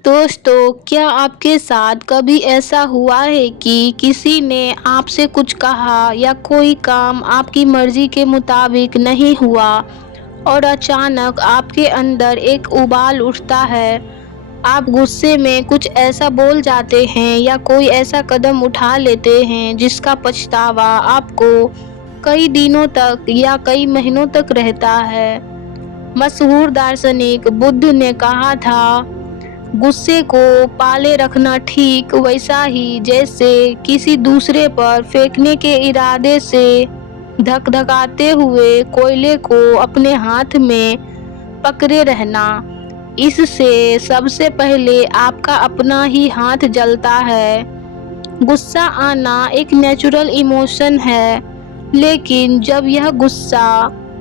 दोस्तों, क्या आपके साथ कभी ऐसा हुआ है कि किसी ने आपसे कुछ कहा या कोई काम आपकी मर्जी के मुताबिक नहीं हुआ और अचानक आपके अंदर एक उबाल उठता है। आप गुस्से में कुछ ऐसा बोल जाते हैं या कोई ऐसा कदम उठा लेते हैं जिसका पछतावा आपको कई दिनों तक या कई महीनों तक रहता है। मशहूर दार्शनिक बुद्ध ने कहा था, गुस्से को पाले रखना ठीक वैसा ही जैसे किसी दूसरे पर फेंकने के इरादे से धकधकाते हुए कोयले को अपने हाथ में पकड़े रहना। इससे सबसे पहले आपका अपना ही हाथ जलता है। गुस्सा आना एक नेचुरल इमोशन है, लेकिन जब यह गुस्सा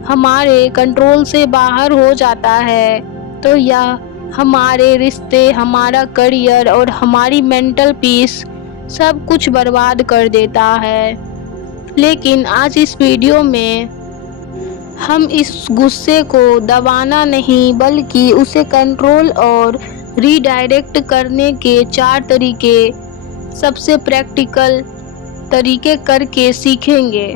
हमारे कंट्रोल से बाहर हो जाता है तो यह हमारे रिश्ते, हमारा करियर और हमारी मेंटल पीस सब कुछ बर्बाद कर देता है। लेकिन आज इस वीडियो में हम इस गुस्से को दबाना नहीं बल्कि उसे कंट्रोल और रीडायरेक्ट करने के 4 तरीके, सबसे प्रैक्टिकल तरीके करके सीखेंगे।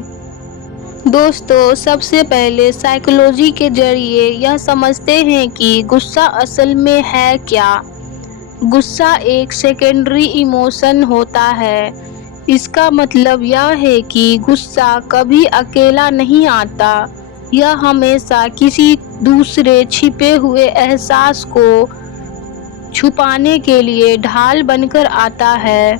दोस्तों, सबसे पहले साइकोलॉजी के जरिए यह समझते हैं कि गुस्सा असल में है क्या। गुस्सा एक सेकेंडरी इमोशन होता है। इसका मतलब यह है कि गुस्सा कभी अकेला नहीं आता, यह हमेशा किसी दूसरे छिपे हुए एहसास को छुपाने के लिए ढाल बनकर आता है।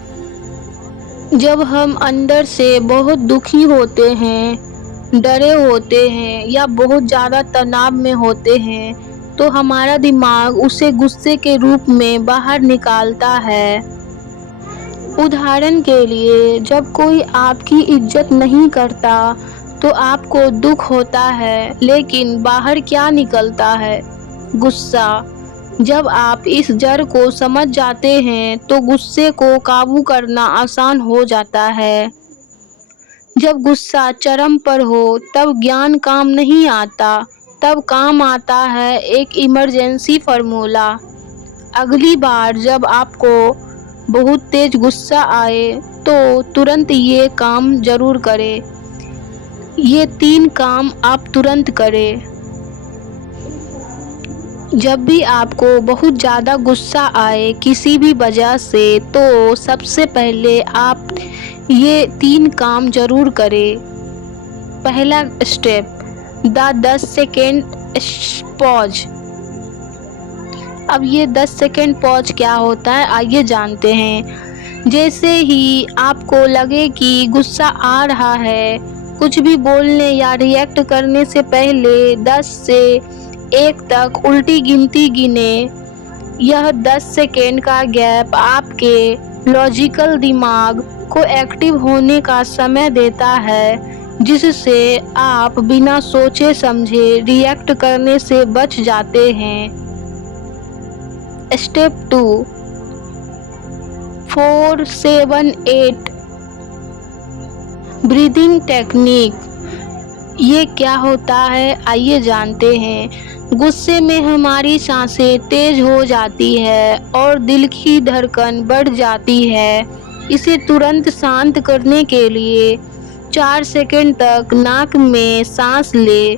जब हम अंदर से बहुत दुखी होते हैं, डरे होते हैं या बहुत ज़्यादा तनाव में होते हैं तो हमारा दिमाग उसे गुस्से के रूप में बाहर निकालता है। उदाहरण के लिए, जब कोई आपकी इज्जत नहीं करता तो आपको दुख होता है, लेकिन बाहर क्या निकलता है? गुस्सा। जब आप इस जड़ को समझ जाते हैं तो गुस्से को काबू करना आसान हो जाता है। जब गुस्सा चरम पर हो तब ज्ञान काम नहीं आता, तब काम आता है एक इमरजेंसी फार्मूला। अगली बार जब आपको बहुत तेज गुस्सा आए तो तुरंत ये काम जरूर करें। ये 3 काम आप तुरंत करें। जब भी आपको बहुत ज़्यादा गुस्सा आए किसी भी वजह से तो सबसे पहले आप ये 3 काम जरूर करें। पहला स्टेप, द 10 सेकेंड पॉज। अब ये 10 सेकेंड पॉज क्या होता है, आइए जानते हैं। जैसे ही आपको लगे कि गुस्सा आ रहा है, कुछ भी बोलने या रिएक्ट करने से पहले 10 से 1 तक उल्टी गिनती गिने। यह 10 सेकेंड का गैप आपके लॉजिकल दिमाग को एक्टिव होने का समय देता है, जिससे आप बिना सोचे समझे रिएक्ट करने से बच जाते हैं। Step 2, 4, 7, 8 breathing technique. ये क्या होता है, आइए जानते हैं। गुस्से में हमारी सांसें तेज हो जाती है और दिल की धड़कन बढ़ जाती है। इसे तुरंत शांत करने के लिए 4 सेकंड तक नाक में सांस ले,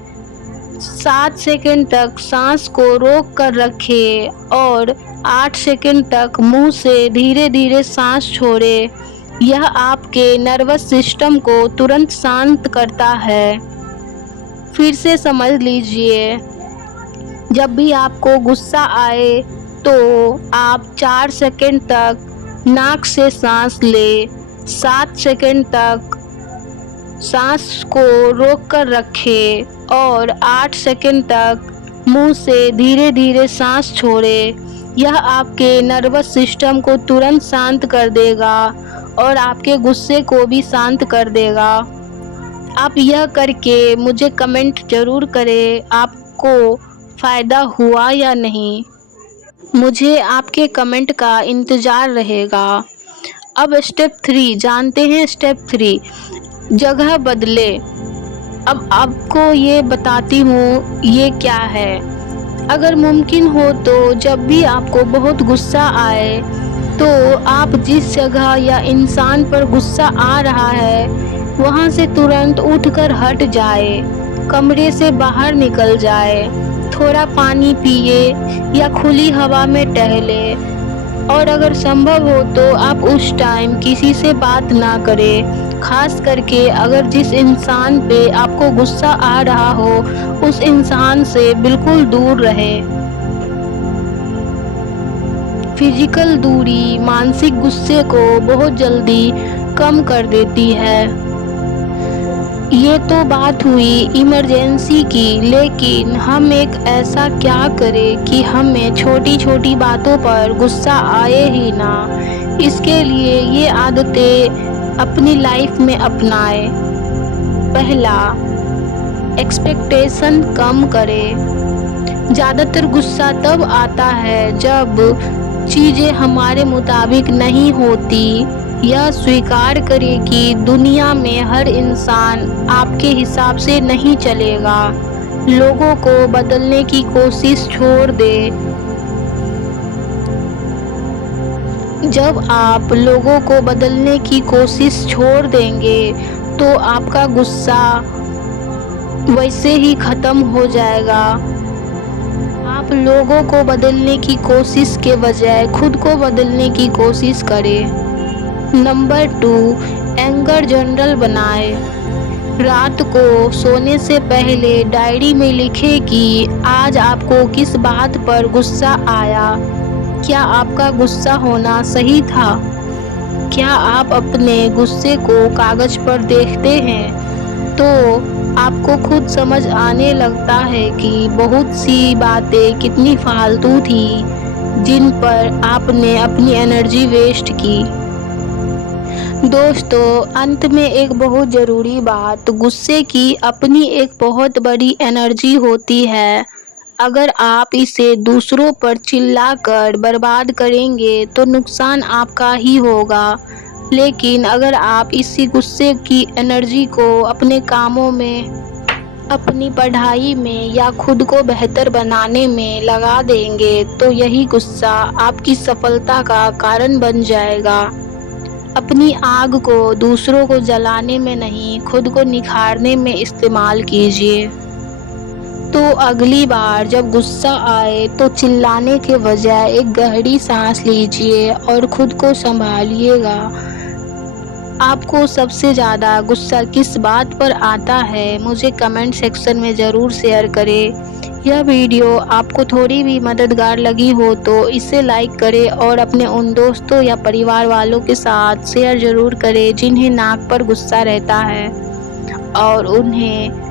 7 सेकंड तक सांस को रोक कर रखें और 8 सेकंड तक मुंह से धीरे धीरे सांस छोड़े। यह आपके नर्वस सिस्टम को तुरंत शांत करता है। फिर से समझ लीजिए, जब भी आपको गुस्सा आए तो आप 4 सेकंड तक नाक से सांस ले, 7 सेकंड तक सांस को रोक कर रखें और 8 सेकंड तक मुंह से धीरे धीरे सांस छोड़े। यह आपके नर्वस सिस्टम को तुरंत शांत कर देगा और आपके गुस्से को भी शांत कर देगा। आप यह करके मुझे कमेंट जरूर करें, आपको फ़ायदा हुआ या नहीं। मुझे आपके कमेंट का इंतज़ार रहेगा। अब स्टेप 3 जानते हैं। स्टेप 3, जगह बदले। अब आपको ये बताती हूँ ये क्या है। अगर मुमकिन हो तो जब भी आपको बहुत गुस्सा आए तो आप जिस जगह या इंसान पर गुस्सा आ रहा है वहाँ से तुरंत उठकर हट जाए, कमरे से बाहर निकल जाए, थोड़ा पानी पिए या खुली हवा में टहले और अगर संभव हो तो आप उस टाइम किसी से बात ना करें। खास करके अगर जिस इंसान पे आपको गुस्सा आ रहा हो उस इंसान से बिल्कुल दूर रहें। फिजिकल दूरी मानसिक गुस्से को बहुत जल्दी कम कर देती है। ये तो बात हुई इमरजेंसी की, लेकिन हम एक ऐसा क्या करें कि हमें छोटी छोटी बातों पर गुस्सा आए ही ना। इसके लिए ये आदतें अपनी लाइफ में अपनाएं। पहला, एक्सपेक्टेशन कम करें। ज़्यादातर गुस्सा तब आता है जब चीज़ें हमारे मुताबिक नहीं होती। यह स्वीकार करें कि दुनिया में हर इंसान आपके हिसाब से नहीं चलेगा। लोगों को बदलने की कोशिश छोड़ दें। जब आप लोगों को बदलने की कोशिश छोड़ देंगे तो आपका गुस्सा वैसे ही ख़त्म हो जाएगा। आप लोगों को बदलने की कोशिश के बजाय खुद को बदलने की कोशिश करें। नंबर 2, एंगर जर्नल बनाएं। रात को सोने से पहले डायरी में लिखें कि आज आपको किस बात पर गुस्सा आया। क्या आपका गुस्सा होना सही था? क्या आप अपने गुस्से को कागज पर देखते हैं तो आपको खुद समझ आने लगता है कि बहुत सी बातें कितनी फालतू थी जिन पर आपने अपनी एनर्जी वेस्ट की। दोस्तों, अंत में एक बहुत ज़रूरी बात, गुस्से की अपनी एक बहुत बड़ी एनर्जी होती है। अगर आप इसे दूसरों पर चिल्लाकर बर्बाद करेंगे तो नुकसान आपका ही होगा। लेकिन अगर आप इसी गुस्से की एनर्जी को अपने कामों में, अपनी पढ़ाई में या खुद को बेहतर बनाने में लगा देंगे तो यही गुस्सा आपकी सफलता का कारण बन जाएगा। अपनी आग को दूसरों को जलाने में नहीं, खुद को निखारने में इस्तेमाल कीजिए। तो अगली बार जब गुस्सा आए तो चिल्लाने के बजाय एक गहरी सांस लीजिए और खुद को संभालिएगा। आपको सबसे ज़्यादा गुस्सा किस बात पर आता है, मुझे कमेंट सेक्शन में ज़रूर शेयर करें। यह वीडियो आपको थोड़ी भी मददगार लगी हो तो इसे लाइक करें और अपने उन दोस्तों या परिवार वालों के साथ शेयर ज़रूर करें जिन्हें नाक पर गुस्सा रहता है और उन्हें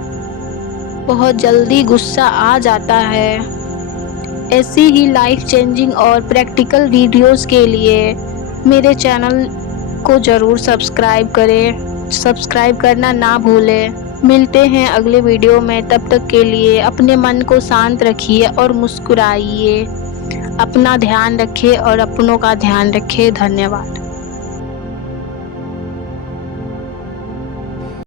बहुत जल्दी गुस्सा आ जाता है। ऐसी ही लाइफ चेंजिंग और प्रैक्टिकल वीडियोस के लिए मेरे चैनल को ज़रूर सब्सक्राइब करें। सब्सक्राइब करना ना भूलें। मिलते हैं अगले वीडियो में, तब तक के लिए अपने मन को शांत रखिए और मुस्कुराइए। अपना ध्यान रखिए और अपनों का ध्यान रखिए। धन्यवाद।